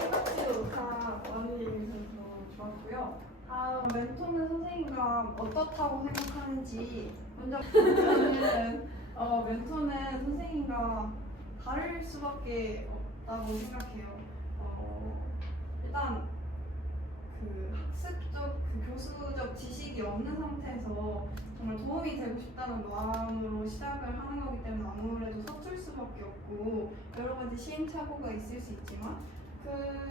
생각지도 못한 많은 얘기를 들어서 좋았고요. 멘토는 선생님과 어떻다고 생각하는지 먼저 저는 멘토는 선생님과 다를 수밖에 없다고 생각해요. 일단 그 학습적, 그 교수적 지식이 없는 상태에서 정말 도움이 되고 싶다는 마음으로 시작을 하는 거기 때문에 아무래도 서툴 수밖에 없고 여러 가지 시행착오가 있을 수 있지만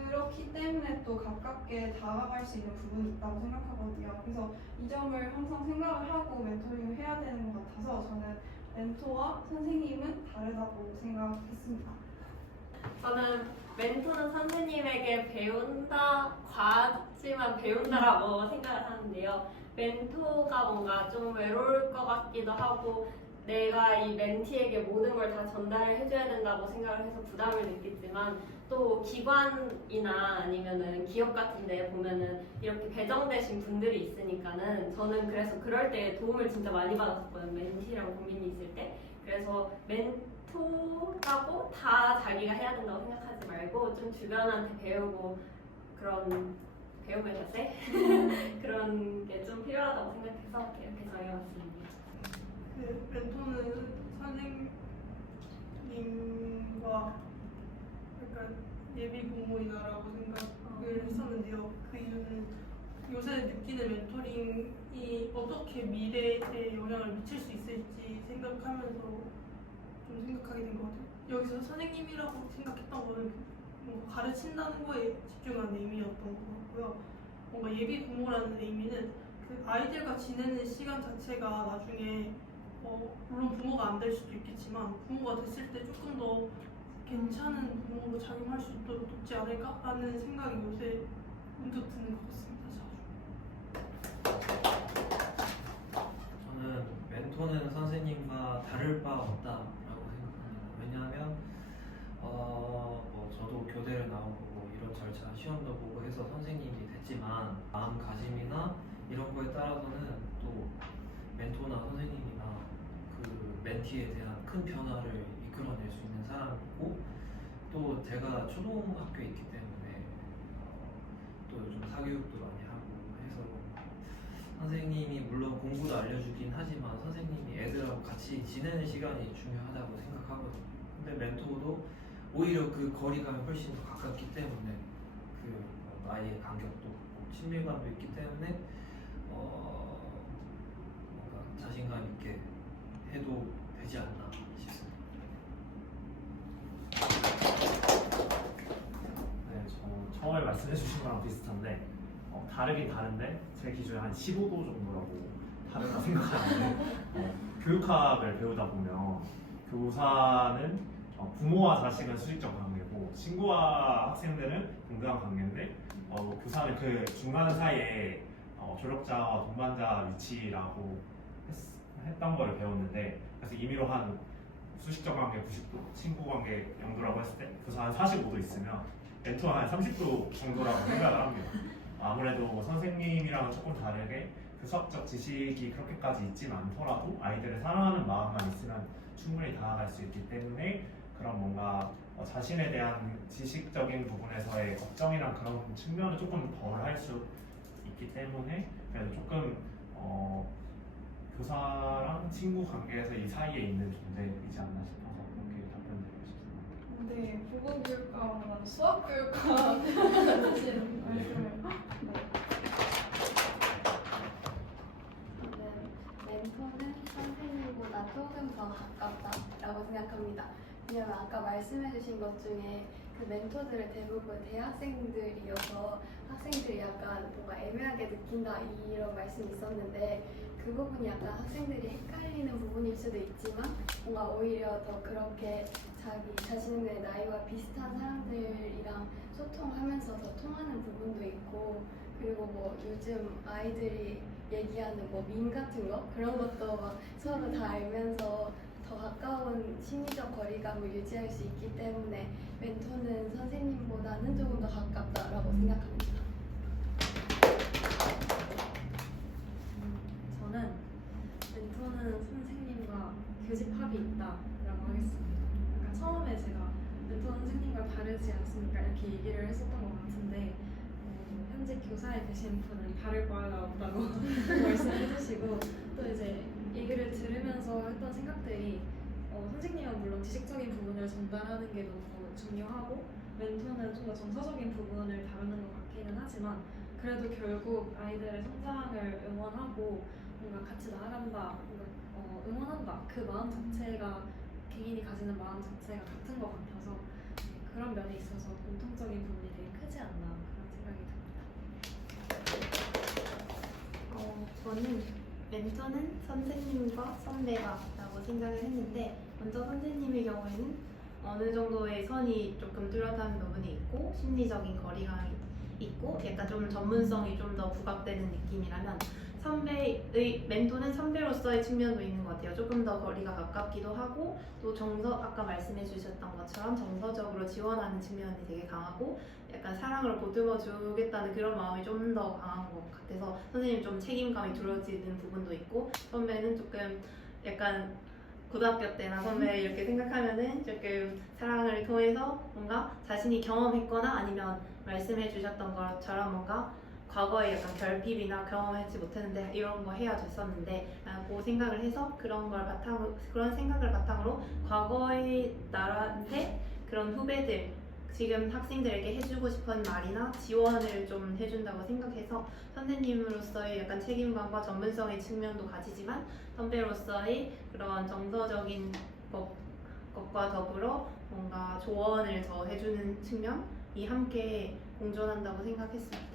그렇기 때문에 또 가깝게 다가갈 수 있는 부분이 있다고 생각하거든요. 그래서 이 점을 항상 생각을 하고 멘토링을 해야 되는 것 같아서 저는 멘토와 선생님은 다르다고 생각했습니다. 저는 멘토는 선생님에게 배운다, 과하지만 배운다라고 생각을 하는데요. 멘토가 뭔가 좀 외로울 것 같기도 하고 내가 이 멘티에게 모든 걸 다 전달을 해줘야 된다고 생각을 해서 부담을 느끼지만 또 기관이나 아니면은 기업 같은 데 보면은 이렇게 배정되신 분들이 있으니까는 저는 그래서 그럴 때 도움을 진짜 많이 받았었거든요. 멘티랑 고민이 있을 때. 그래서 멘토라고 다 자기가 해야 된다고 생각하지 말고 좀 주변한테 배우고 그런 배움의 자세? 그런 게 좀 필요하다고 생각해서 이렇게 정해봤습니다. 그 멘토는 선생님과 약간 예비 부모이다라고 생각을 했었는데요. 그 이유는 요새 느끼는 멘토링이 어떻게 미래에 영향을 미칠 수 있을지 생각하면서 좀 생각하게 된 것 같아요. 여기서 선생님이라고 생각했던 거는 뭔가 가르친다는 거에 집중하는 의미였던 것 같고요. 뭔가 예비 부모라는 의미는 그 아이들과 지내는 시간 자체가 나중에 물론 부모가 안 될 수도 있겠지만 부모가 됐을 때 조금 더 괜찮은 부모로 작용할 수 있도록 돕지 않을까라는 생각이 요새 문득 드는 것 같습니다. 저는 멘토는 선생님과 다를 바 없다라고 생각합니다. 왜냐하면 저도 교대를 나오고 이런 절차 시험도 보고 해서 선생님이 됐지만 마음가짐이나 이런 거에 따라서는 또 멘토나 선생님이나 그 멘티에 대한 큰 변화를 이끌어낼 수 있는 사람이고 또 제가 초등학교에 있기 때문에 또 요즘 사교육도 많이 하고 해서 선생님이 물론 공부도 알려주긴 하지만 선생님이 애들하고 같이 지내는 시간이 중요하다고 생각하거든요. 근데 멘토도 오히려 그 거리감이 훨씬 더 가깝기 때문에 그 나이의 간격도 있고 친밀감도 있기 때문에 뭔가 자신감 있게 해도 되지 않나 싶습니다. 네, 저 처음에 말씀해 주신 거랑 비슷한데 다르긴 다른데 제 기준에 한 15도 정도라고 다르다 생각하는데 교육학을 배우다 보면 교사는 부모와 자식은 수직적 관계고 친구와 학생들은 동등한 관계인데 교사는 그 중간 사이에 조력자와 동반자 위치라고 했던 거를 배웠는데 그래서 임의로 한 수직적 관계 90도, 친구 관계 0도라고 했을 때 교사 한 45도 있으면 멘토는 한 30도 정도라고 생각을 합니다. 아무래도 선생님이랑은 조금 다르게 수학적 지식이 그렇게까지 있진 않더라도 아이들을 사랑하는 마음만 있으면 충분히 다가갈 수 있기 때문에 그런 뭔가 자신에 대한 지식적인 부분에서의 걱정이나 그런 측면을 조금 덜 할 수 있기 때문에 그래도 조금 교사랑 친구 관계에서 이 사이에 있는 존재이지 않나 싶어서 그렇게 답변드리고 싶습니다. 근데 국어교육과 수학교육과 말씀을 저는 멘토는 선생님보다 조금 더 가깝다라고 생각합니다. 왜냐면 아까 말씀해주신 것 중에 그 멘토들은 대부분 대학생들이어서 학생들이 약간 뭔가 애매하게 느낀다 이런 말씀이 있었는데 그 부분이 약간 학생들이 헷갈리는 부분일 수도 있지만 뭔가 오히려 더 그렇게 자기 자신의 나이와 비슷한 사람들이랑 소통하면서 더 통하는 부분도 있고 그리고 뭐 요즘 아이들이 얘기하는 뭐 밈 같은 거 그런 것도 막 서로 다 알면서 더 가까운 심리적 거리감을 유지할 수 있기 때문에 멘토는 선생님보다는 조금 더 가깝다라고 생각합니다. 저는 멘토는 선생님과 교집합이 있다라고 하겠습니다. 그러니까 처음에 제가 멘토 선생님과 다르지 않습니까? 이렇게 얘기를 했었던 것 같은데 현재 교사에 계신 분은 다를 바가 없다고 말씀해 주시고 또 이제 얘기를 들으면서 했던 생각들이 선생님은 물론 지식적인 부분을 전달하는 게 너무 중요하고 멘토는 좀 더 정서적인 부분을 다루는 것 같기는 하지만 그래도 결국 아이들의 성장을 응원하고 뭔가 같이 나아간다, 뭔가 응원한다 그 마음 자체가 개인이 가지는 마음 자체가 같은 것 같아서 그런 면에 있어서 공통적인 부분이 되게 크지 않나 그런 생각이 듭니다. 저는 멘토는 선생님과 선배다라고 생각을 했는데 먼저 선생님의 경우에는 어느 정도의 선이 조금 뚜렷한 부분이 있고 심리적인 거리감이 있고 약간 좀 전문성이 좀 더 부각되는 느낌이라면 선배의 멘토는 선배로서의 측면도 있는 것 같아요. 조금 더 거리가 가깝기도 하고 또 아까 말씀해 주셨던 것처럼 정서적으로 지원하는 측면이 되게 강하고 약간 사랑으로 보듬어 주겠다는 그런 마음이 좀 더 강한 것 같아서 선생님 좀 책임감이 들어지는 부분도 있고 선배는 조금 약간 고등학교 때나 선배 이렇게 생각하면은 조금 사랑을 통해서 뭔가 자신이 경험했거나 아니면 말씀해 주셨던 것처럼 뭔가 과거에 약간 결핍이나 경험하지 못했는데 이런 거 해야 됐었는데 라고 생각을 해서 그런 생각을 바탕으로 과거의 나한테 그런 후배들 지금 학생들에게 해주고 싶은 말이나 지원을 좀 해준다고 생각해서 선생님으로서의 약간 책임감과 전문성의 측면도 가지지만 선배로서의 그런 정서적인 것과 더불어 뭔가 조언을 더 해주는 측면이 함께 공존한다고 생각했습니다.